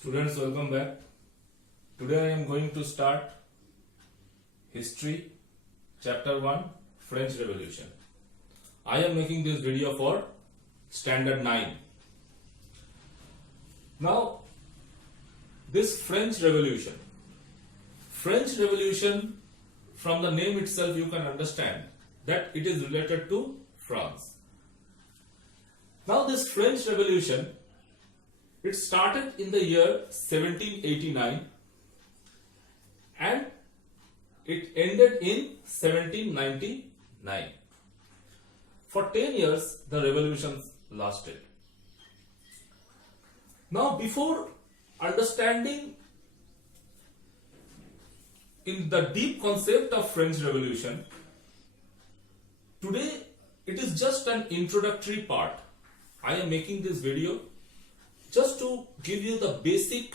Students, welcome back. Today I am going to start History, Chapter 1, French Revolution. I am making this video for Standard 9. Now, this French Revolution, from the name itself you can understand that it is related to France. Now, this French Revolution, it started in the year 1789 and it ended in 1799. For 10 years, the revolution lasted. Now, before understanding in the deep concept of French Revolution, today it is just an introductory part. I am making this video just to give you the basic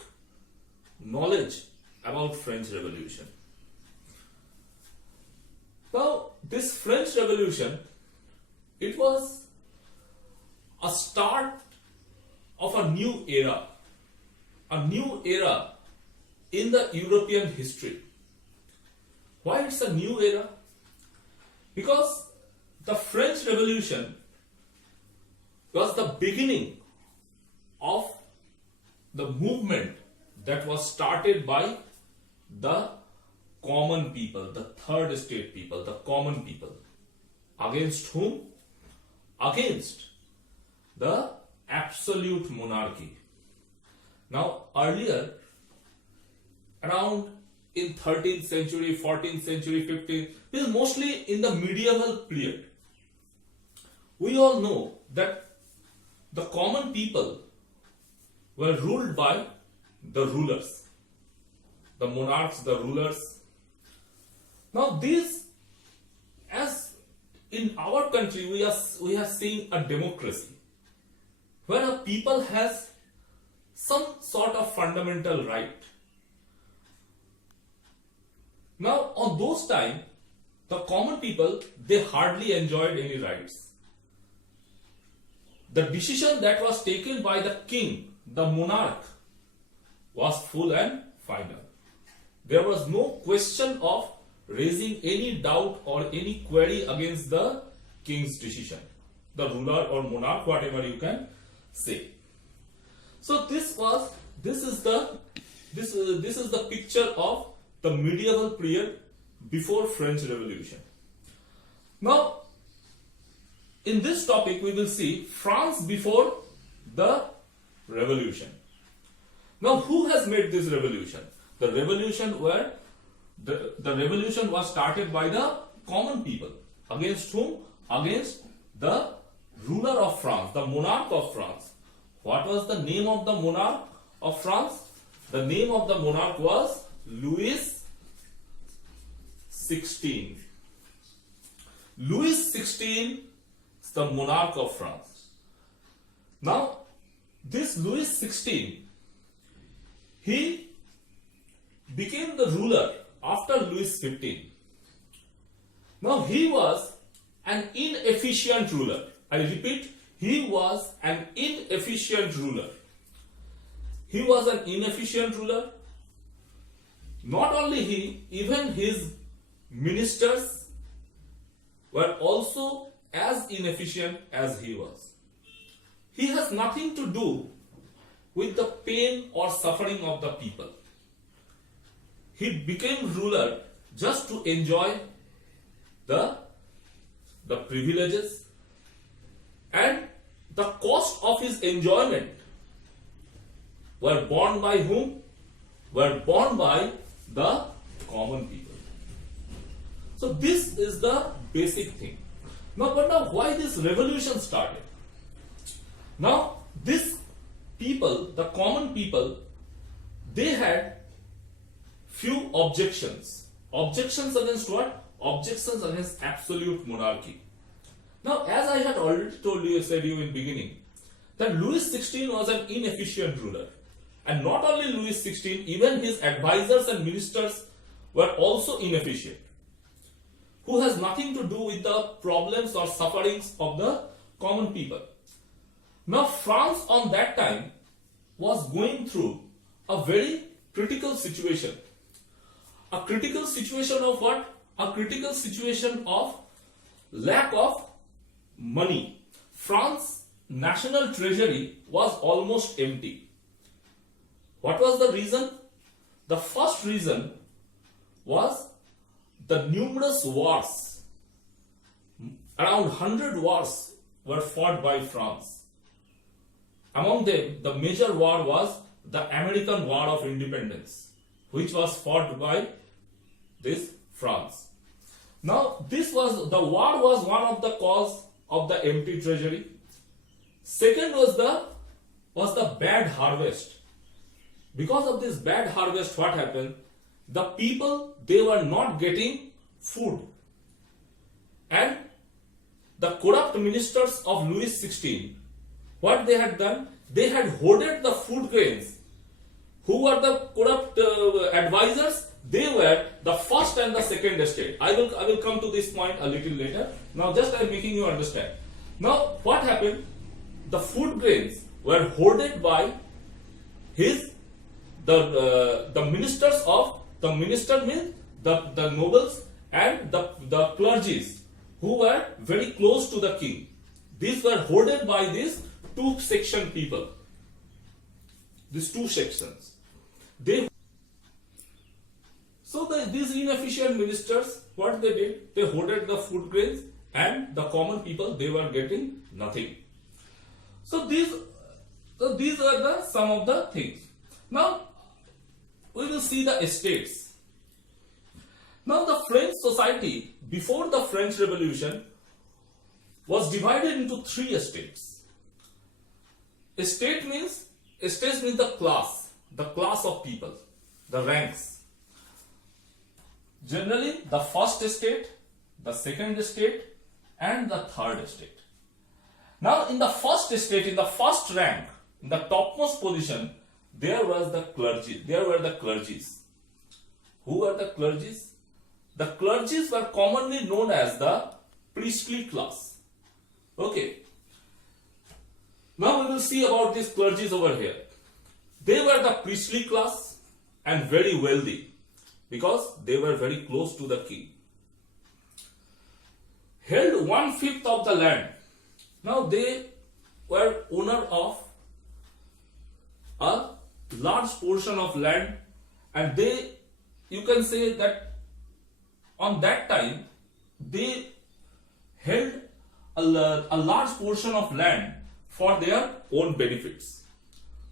knowledge about French Revolution. Now, this French Revolution, it was a start of a new era in the European history. Why it's a new era? Because the French Revolution was the beginning of the movement that was started by the common people, the third estate people, the common people. Against whom? Against the absolute monarchy. Now, earlier, around in 13th century, 14th century, 15th, this is mostly in the medieval period. We all know that the common people were ruled by the rulers, the monarchs, the rulers. Now, these, as in our country, we are seeing a democracy where a people has some sort of fundamental right. Now, on those time, the common people, they hardly enjoyed any rights. The decision that was taken by the king, the monarch, was full and final. There was no question of raising any doubt or any query against the king's decision, the ruler or monarch, whatever you can say. So this is the picture of the medieval period before French Revolution. Now, in this topic we will see France before the revolution. Now, who has made this revolution? The revolution was started by the common people. Against whom? Against the ruler of France, the monarch of France. What was the name of the monarch of France? The name of the monarch was Louis XVI. Louis XVI is the monarch of France. Now, this Louis XVI, he became the ruler after Louis XV. Now, he was an inefficient ruler. I repeat, he was an inefficient ruler. He was an inefficient ruler. Not only he, even his ministers were also as inefficient as he was. He has nothing to do with the pain or suffering of the people. He became ruler just to enjoy the privileges, and the cost of his enjoyment were borne by whom? Were borne by the common people. So this is the basic thing. Now, but now why this revolution started? Now, this people, the common people, they had few objections. Objections against what? Objections against absolute monarchy. Now, as I had already said you in beginning, that Louis XVI was an inefficient ruler. And not only Louis XVI, even his advisors and ministers were also inefficient, who has nothing to do with the problems or sufferings of the common people. Now, France on that time was going through a very critical situation. A critical situation of what? A critical situation of lack of money. France's national treasury was almost empty. What was the reason? The first reason was the numerous wars. Around 100 wars were fought by France. Among them, the major war was the American War of Independence, which was fought by this France. Now, the war was one of the cause of the empty treasury. Second was the bad harvest. Because of this bad harvest, what happened? The people, they were not getting food. And the corrupt ministers of Louis XVI, what they had done? They had hoarded the food grains. Who were the corrupt advisors? They were the first and the second estate. I will come to this point a little later. Now just I am making you understand. Now what happened? The food grains were hoarded by the ministers of the minister means the nobles and the clergies who were very close to the king. These were hoarded by these two section people. These two sections. These inefficient ministers, what they did? They hoarded the food grains, and the common people, they were getting nothing. So these are some of the things. Now we will see the estates. Now the French society before the French Revolution was divided into 3 estates. Estates means the class of people, the ranks. Generally, the first estate, the second estate, and the third estate. Now, in the first estate, in the first rank, in the topmost position, there were the clergies. Who were the clergies? The clergies were commonly known as the priestly class. Okay. Now we will see about these clergies over here. They were the priestly class and very wealthy because they were very close to the king. Held 1/5 of the land. Now they were owner of a large portion of land, and you can say that on that time they held a large portion of land for their own benefits.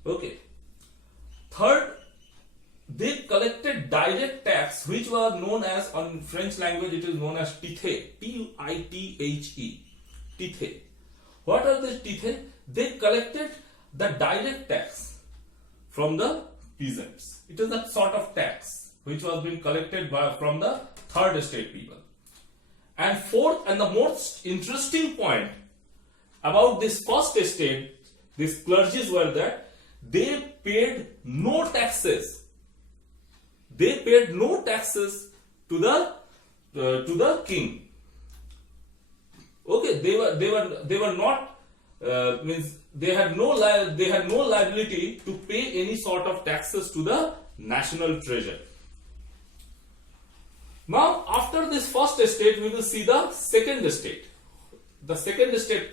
Okay. Third, they collected direct tax, which was known as, on French language it is known as tithe, T-I-T-H-E, tithe. What are the tithe? They collected the direct tax from the peasants. It is a sort of tax which was being collected from the third estate people. And fourth, and the most interesting point about this first estate, these clergies were that they paid no taxes. They paid no taxes to the king. Okay, they were not means they had no liability to pay any sort of taxes to the national treasure. Now, after this first estate, we will see the second estate. The second estate,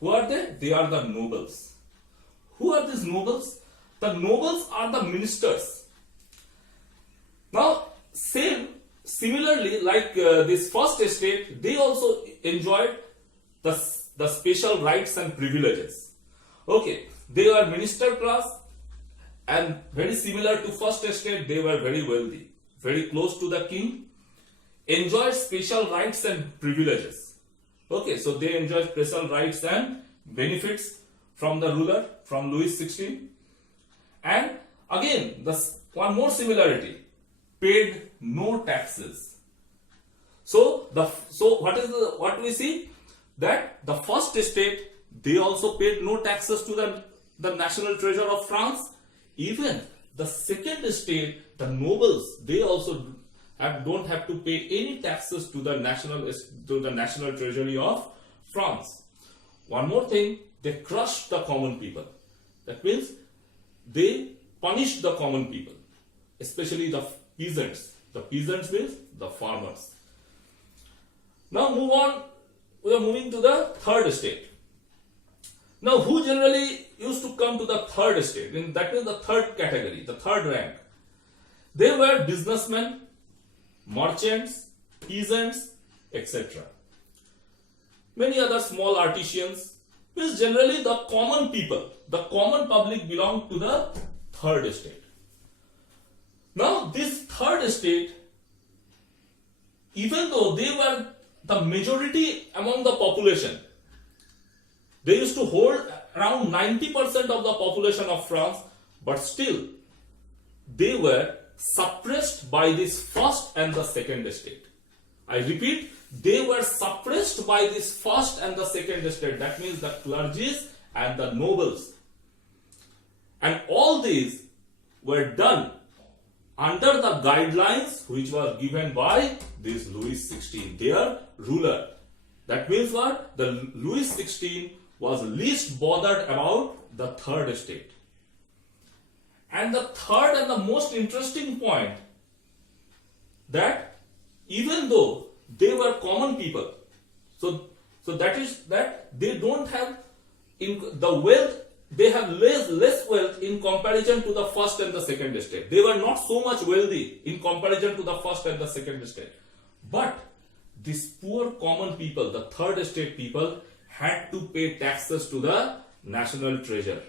who are they? They are the nobles. Who are these nobles? The nobles are the ministers. Now, similarly, like this first estate, they also enjoyed the special rights and privileges. Okay, they were minister class, and very similar to first estate, they were very wealthy, very close to the king, enjoyed special rights and privileges. Okay, so they enjoyed special rights and benefits from the ruler, from Louis XVI. And again, one more similarity, paid no taxes. So what we see? That the first estate, they also paid no taxes to the national treasure of France. Even the second estate, the nobles, they also don't have to pay any taxes to the national treasury of France. One more thing, they crushed the common people. That means they punished the common people, especially the peasants. The peasants means the farmers. Now move on. We are moving to the third estate. Now, who generally used to come to the third estate? And that means the third category, the third rank. They were businessmen, merchants, peasants, etc. Many other small artisans. Means generally the common people, the common public belong to the third estate. Now, this third estate, even though they were the majority among the population, they used to hold around 90% of the population of France, but still they were suppressed by this first and the second estate. I repeat, they were suppressed by this first and the second estate. That means the clergies and the nobles. And all these were done under the guidelines which were given by this Louis XVI, their ruler. That means what? The Louis XVI was least bothered about the third estate. And the third and the most interesting point, that even though they were common people, so that is that they don't have in the wealth, they have less wealth in comparison to the first and the second estate. They were not so much wealthy in comparison to the first and the second estate. But these poor common people, the third estate people, had to pay taxes to the national treasure.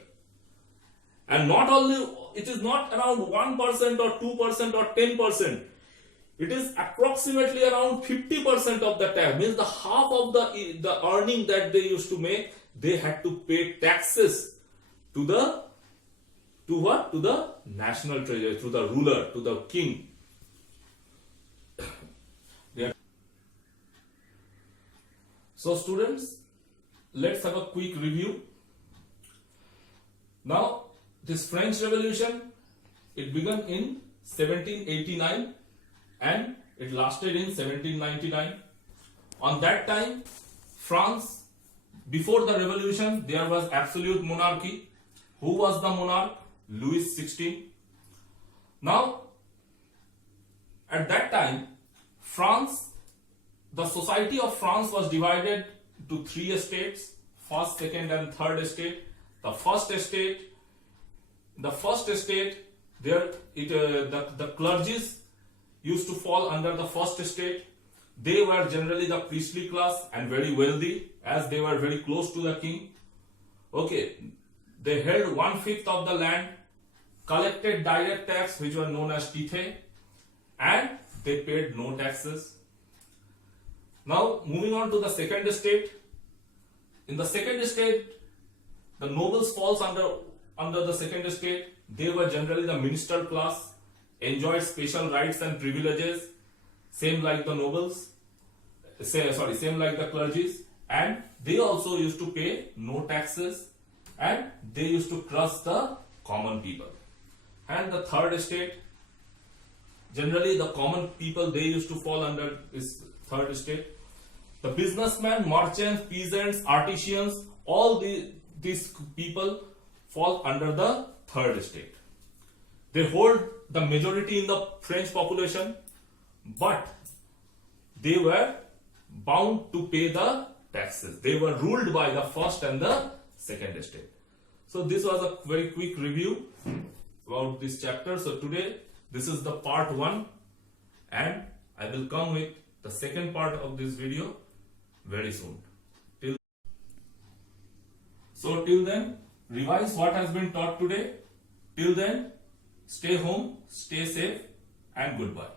And not only, it is not around 1% or 2% or 10%. It is approximately around 50% of the tax. Means the half of the earning that they used to make, they had to pay taxes to the national treasure, to the ruler, to the king. So students, let's have a quick review. Now, this French Revolution, it began in 1789 and it lasted in 1799. On that time, France, before the revolution, there was absolute monarchy. Who was the monarch? Louis XVI. Now, at that time, France, the society of France was divided to three estates: first, second, and third estate. The first estate, the clergies used to fall under the first estate. They were generally the priestly class and very wealthy, as they were very close to the king. Okay, they held 1/5 of the land, collected direct tax, which were known as tithe, and they paid no taxes. Now, moving on to the second estate. In the second estate, the nobles falls under the second estate. They were generally the minister class, enjoyed special rights and privileges, same like the nobles, same like the clergies, and they also used to pay no taxes, and they used to crush the common people. And the third estate, generally the common people, they used to fall under this third estate. The businessmen, merchants, peasants, artisans, all these people fall under the third estate. They hold the majority in the French population, but they were bound to pay the taxes. They were ruled by the first and the second estate. So this was a very quick review about this chapter. So today, this is the part 1, and I will come with the second part of this video very soon. Till then, revise what has been taught today. Till then, stay home, stay safe, and goodbye.